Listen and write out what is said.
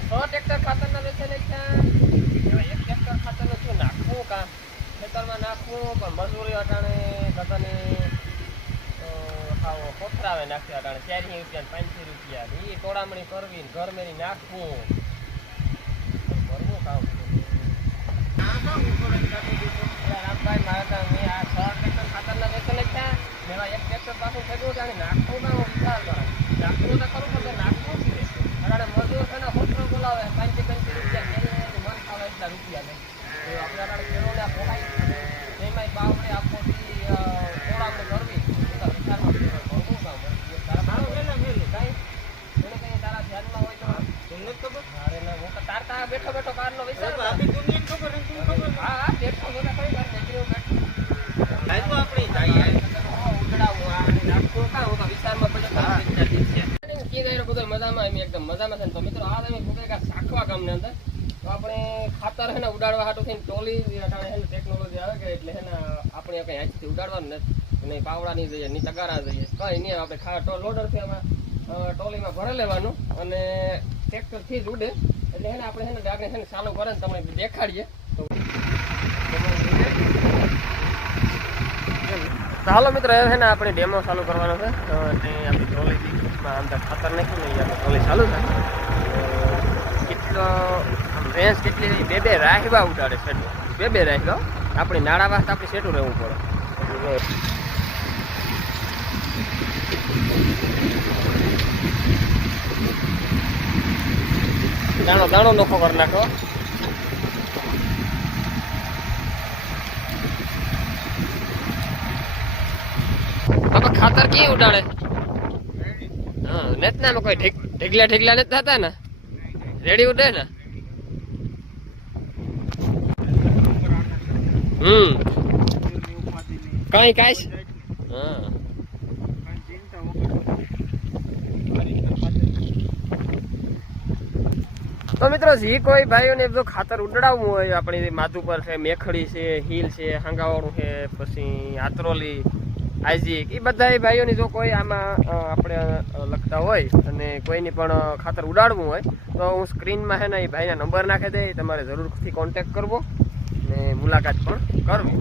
100 tractor ખાતરના વેચે ને ત્યાં એક ટ્રેક્ટર ખાતરનું શું નાખવું કા ખેતરમાં નાખવું પણ મજૂરી અટાણે બધાની કોથરાવે નાખ્યા અટાણે 4 રૂપિયા 500 રૂપિયા એ તોડામણી કરવી ઘર મેરી નાખવું કરવું કામ રામભાઈ મારા મેં આ 100 ટ્રેક્ટર ખાતરના વેચે ને ત્યાં મેં એક ટ્રેક્ટર પાછું ભેગું જાણે નાખવું કામ વિચાર કરો નાખવું તો કરું પણ નાખવું છે અટાણે મજૂર છે ને કોથરો બોલાવે 500 રૂપિયા મન ખાવે એટલા રૂપિયા નહીં આપણે અટાણે ખેડૂતને પોહાય એમાંય બાવડે આખોથી તોડામણી કરવી વિચારમાં કરવું કામ તારા તારા ધ્યાનમાં હોય તો ખબર અરે ના હું તો તારતા બેઠો બેઠો કારનો વિચાર ખબર હા બેઠો બધા કઈ વાત નીકળ્યો બેઠો તો આપણી જાય ઉડાડવું આ નાખવું કા હું તો વિચારમાં પડ્યો કે ગયો બધો મજામાં એમ એકદમ મજામાં છે તો મિત્રો આ તમે ભૂગેગા સાખવા ગામની અંદર તો આપણે ખાતર હે ને ઉડાડવા હાટું થઈને ટોલી અટાણે હે ને ટેકનોલોજી આવે કે એટલે હે ને આપણે કઈ અહીંથી ઉડાડવાનું નથી નહીં પાવડા નહીં જઈએ નહીં તગારા જઈએ કઈ નહીં આપણે લોડરથી આમાં ટોલીમાં ભરી લેવાનું અને ટ્રેક્ટરથી જ ઉડે એટલે હે ને આપણે હે ને ડાગને છે ને ચાલુ કરે ને તમને દેખાડીએ તો હાલો મિત્રો હે ને આપણે ડેમો ચાલુ કરવાનો છે અને આપણી ટ્રોલીમાં અંદર ખાતર નાખ્યું ને આપણે ટ્રોલી ચાલુ થાય કેટલો રેન્જ કેટલી બે રાહવા ઉડાડે સેટું બે રાહવા આપણી નાળા વાસ્તે આપણે સેટું રહેવું પડે દાણો દાણો નોખો કરી નાખો બાપા ખાતર ક્યાં ઉડાડે હા નથી ને કોઈ ઢેગલા નથી થતા ને રેડી ઉડે ને કઈ કાંઈ હા તો મિત્રો જે કોઈ ભાઈઓને જો ખાતર ઉડાડવું હોય આપણી માથું પર છે મેખડી છે હિલ છે હાંગાવાળું છે પછી આત્રોલી આઈજીક એ બધા ભાઈઓની જો કોઈ આમાં આપણે લખતા હોય અને કોઈની પણ ખાતર ઉડાડવું હોય તો હું સ્ક્રીનમાં છે ને એ ભાઈના નંબર નાખી દે તમારે જરૂરથી કોન્ટેક્ટ કરવો ને મુલાકાત પણ કરવી.